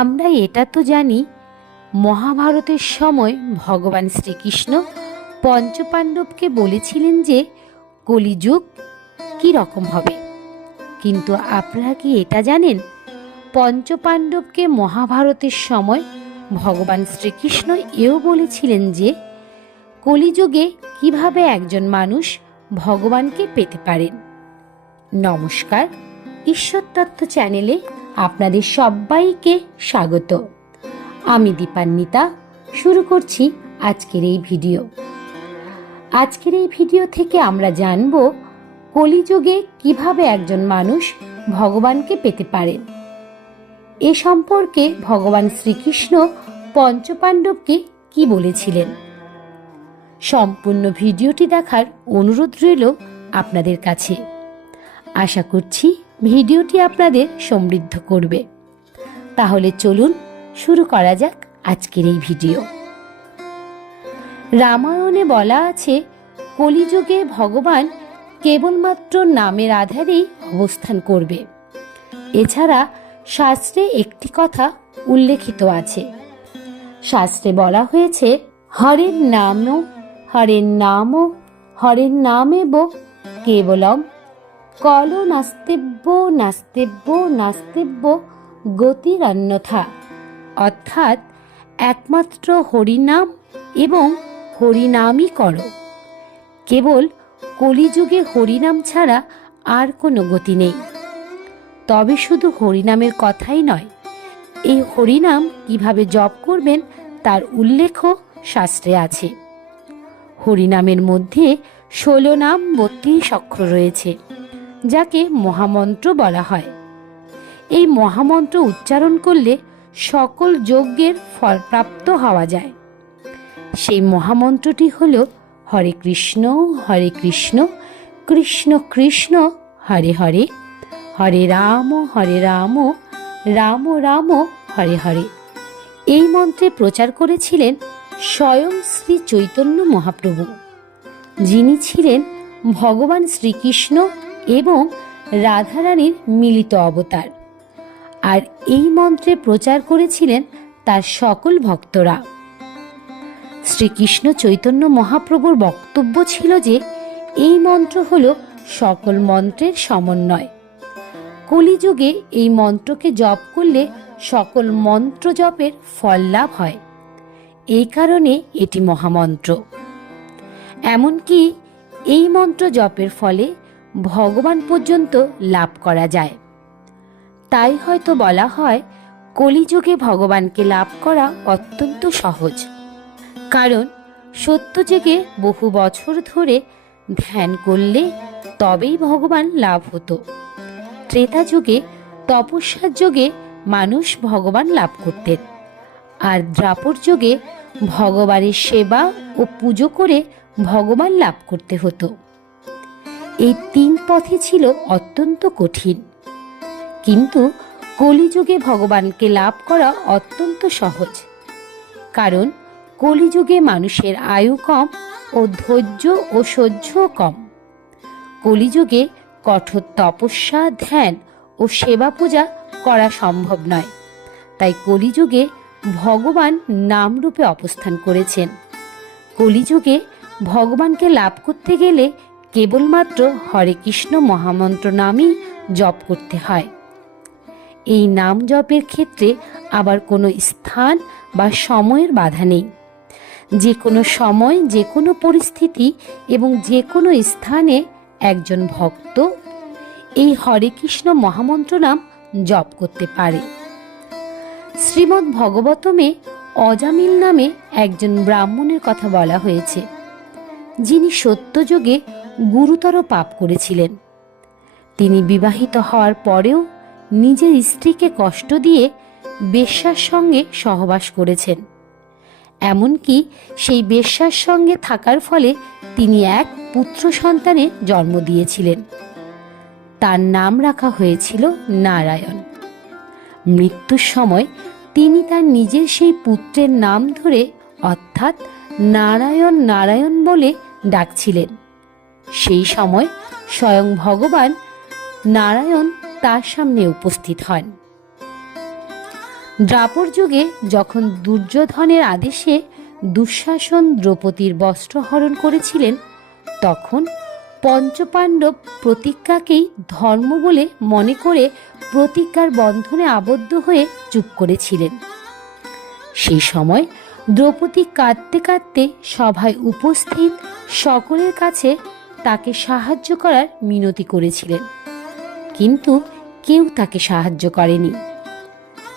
আমরা এটা তো জানি, মহাভারতের সময় ভগবান শ্রীকৃষ্ণ পঞ্চপাণ্ডবকে বলেছিলেন যে কলিযুগ কী রকম হবে। কিন্তু আপনারা কি এটা জানেন? পঞ্চপাণ্ডবকে মহাভারতের সময় ভগবান শ্রীকৃষ্ণ এও বলেছিলেন যে কলিযুগে কীভাবে একজন মানুষ ভগবানকে পেতে পারেন। নমস্কার ঈশ্বর তত্ত্ব চ্যানেলে আপনাদের সবাইকে স্বাগত। আমি দীপান্বিতা। শুরু করছি আজকের এই ভিডিও। আজকের এই ভিডিও থেকে আমরা জানব কলিযুগে কীভাবে একজন মানুষ ভগবানকে পেতে পারেন এ সম্পর্কে ভগবান শ্রীকৃষ্ণ পঞ্চপাণ্ডবকে কি বলেছিলেন? সম্পূর্ণ ভিডিওটি দেখার অনুরোধ রইল আপনাদের কাছে। আশা করছি ভিডিওটি আপনাদের সমৃদ্ধ করবে। তাহলে চলুন শুরু করা যাক আজকের এই ভিডিও। রামায়ণে বলা আছে, কলিযুগে ভগবান কেবলমাত্র নামের আধারেই অবস্থান করবে। এছাড়া শাস্ত্রে একটি কথা উল্লেখিত আছে। শাস্ত্রে বলা হয়েছে, হরের নাম হরের নাম হরের নামেব কেবলম কল নাস্তেব্য নাস্তেব্য নাস্তেব্য গতির অন্যথা অর্থাৎ একমাত্র হরিনাম এবং হরিনামই করো। কেবল কলিযুগে হরিনাম ছাড়া আর কোনো গতি নেই। তবে শুধু হরিনামের কথাই নয়, এই হরিনাম কীভাবে জপ করবেন তার উল্লেখও শাস্ত্রে আছে। হরিনামের মধ্যে ষোলো নাম বত্রিশ অক্ষর রয়েছে। যাকে মহামন্ত্র বলা হয়। এই মহামন্ত্র উচ্চারণ করলে সকল যজ্ঞের ফলপ্রাপ্ত হওয়া যায়। সেই মহামন্ত্রটি হল হরে কৃষ্ণ হরে কৃষ্ণ কৃষ্ণ কৃষ্ণ, হরে হরে হরে রাম হরে রাম রাম রাম, হরে হরে। এই মন্ত্রে প্রচার করেছিলেন স্বয়ং শ্রী চৈতন্য মহাপ্রভু, যিনি ছিলেন ভগবান শ্রীকৃষ্ণ এবং রাধারানীর মিলিত অবতার। আর এই মন্ত্রে প্রচার করেছিলেন তার সকল ভক্তরা। শ্রীকৃষ্ণ চৈতন্য মহাপ্রভুর বক্তব্য ছিল যে, এই মন্ত্র হল সকল মন্ত্রের সমন্বয়। কলিযুগে এই মন্ত্রকে জপ করলে সকল মন্ত্র জপের ফল লাভ হয়। এই কারণে এটি মহামন্ত্র। এমনকি এই মন্ত্র জপের ফলে ভগবান পর্যন্ত লাভ করা যায়। তাই হয়তো বলা হয়, কলিযুগে ভগবানকে লাভ করা অত্যন্ত সহজ। কারণ সত্যযুগে বহু বছর ধরে ধ্যান করলে তবেই ভগবান লাভ হতো। ত্রেতা যুগে, তপস্যার যুগে মানুষ ভগবান লাভ করতেন। আর দ্রাপর যুগে ভগবানের সেবা ও পুজো করে ভগবান লাভ করতে হতো। এই তিন পথে ছিল অত্যন্ত কঠিন। কিন্তু কলিযুগে ভগবানকে লাভ করা অত্যন্ত সহজ। কারণ কলিযুগে মানুষের আয়ু কম ও ধৈর্য ও সহ্য কম। কলিযুগে কঠোর তপস্যা, ধ্যান ও সেবা পূজা করা সম্ভব নয়। তাই কলিযুগে ভগবান নামরূপে অবস্থান করেছেন। কলিযুগে ভগবানকে লাভ করতে গেলে কেবলমাত্র হরে কৃষ্ণ মহামন্ত্র নামই জপ করতে হয়। এই নাম জপের ক্ষেত্রে আবার কোনো স্থান বা সময়ের বাধা নেই। যে কোনো সময় যে কোনো পরিস্থিতি এবং যে কোনো স্থানে একজন ভক্ত এই হরে কৃষ্ণ মহামন্ত্র নাম জপ করতে পারে। শ্রীমদ্ ভগবতমে অজামিল নামে একজন ব্রাহ্মণের কথা বলা হয়েছে, যিনি সত্যযুগে গুরুতর পাপ করেছিলেন। তিনি বিবাহিত হওয়ার পরেও নিজের স্ত্রীকে কষ্ট দিয়ে বেশ্যার সঙ্গে সহবাস করেছেন। এমনকি সেই বেশ্যার সঙ্গে থাকার ফলে তিনি এক পুত্র সন্তানের জন্ম দিয়েছিলেন। তার নাম রাখা হয়েছিল নারায়ণ। মৃত্যুর সময় তিনি তার নিজের সেই পুত্রের নাম ধরে অর্থাৎ নারায়ণ নারায়ণ বলে ডাকছিলেন। সেই সময় স্বয়ং ভগবান নারায়ণ তার সামনে উপস্থিত হন। দ্রাপর যুগে যখন দুর্যোধনের আদেশে দুঃশাসন দ্রৌপদীর বস্ত্রহরণ করেছিলেন, তখন পঞ্চপাণ্ডব প্রতিজ্ঞাকেই ধর্ম বলে মনে করে প্রতিজ্ঞার বন্ধনে আবদ্ধ হয়ে চুপ করেছিলেন। সেই সময় দ্রৌপদী কাঁদতে কাঁদতে সভায় উপস্থিত সকলের কাছে তাকে সাহায্য করার মিনতি করেছিলেন। কিন্তু কেউ তাকে সাহায্য করেনি।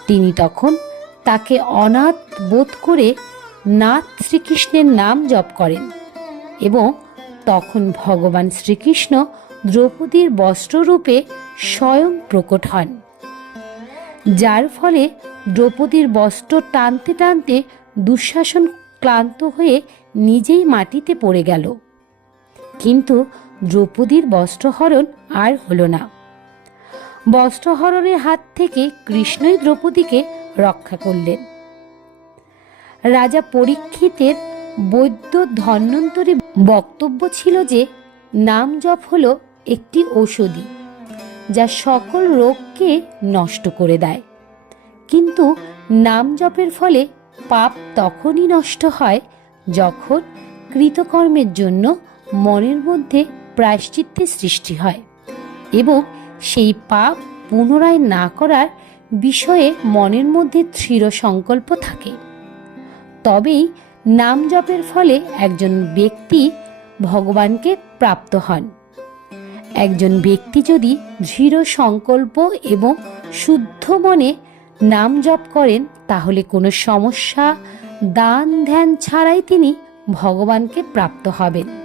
তিনি তখন তাকে অনাথ বোধ করে নাথ শ্রীকৃষ্ণের নাম জপ করেন এবং তখন ভগবান শ্রীকৃষ্ণ দ্রৌপদীর বস্ত্ররূপে স্বয়ং প্রকট হন। যার ফলে দ্রৌপদীর বস্ত্র টানতে টানতে দুঃশাসন ক্লান্ত হয়ে নিজেই মাটিতে পড়ে গেল। কিন্তু দ্রৌপদীর বস্ত্রহরণ আর হলো না। বস্ত্রহরণের হাত থেকে কৃষ্ণই দ্রৌপদীকে রক্ষা করলেন। রাজা পরীক্ষিতের বৈদ্য ধন্বন্তরী বক্তব্য ছিল যে, নাম জপ হলো একটি ঔষধি, যা সকল রোগকে নষ্ট করে দেয়। কিন্তু নাম জপের ফলে পাপ তখনই নষ্ট হয় যখন কৃতকর্মের জন্য মনের মধ্যে প্রায়শ্চিত্তের সৃষ্টি হয় এবং সেই পাপ পুনরায় না করার বিষয়ে মনের মধ্যে দৃঢ় সংকল্প থাকে। তবেই নাম জপের ফলে একজন ব্যক্তি ভগবানকে প্রাপ্ত হন। একজন ব্যক্তি যদি দৃঢ় সংকল্প এবং শুদ্ধ মনে নাম জপ করেন, তাহলে কোনো সমস্যা দান ধ্যান ছাড়াই তিনি ভগবানকে প্রাপ্ত হবেন।